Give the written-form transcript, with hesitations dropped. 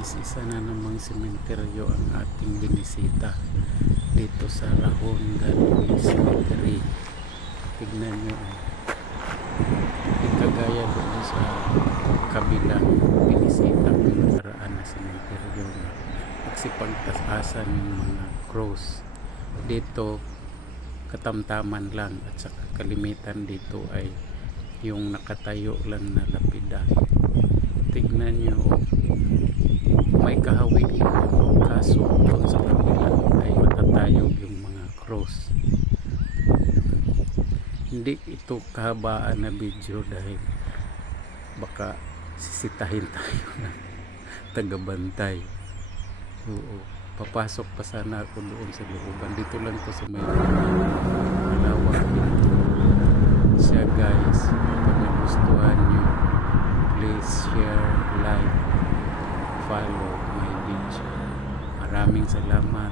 guys, isa na namang sementeryo ang ating binisita dito sa Rahon Gallery Cemetery. Tignan nyo, hindi kagaya doon sa kabilang binisita ng nakaraan na sementeryo na nagsipagtasasan yung mga cross. Dito katamtaman lang, at saka kalimitan dito ay yung nakatayo lang na lapida. Tignan nyo, may kahawig yung kaso doon sa kabila ay matatayog yung mga cross. Hindi ito kahabaan na video dahil baka sisitahin tayo ng tagabantay. Oo, papasok pa sana ako doon sa looban. Dito lang ko sa may malawak dito siya guys. Kung nagustuhan nyo, please share, like, follow my page. Maraming salamat.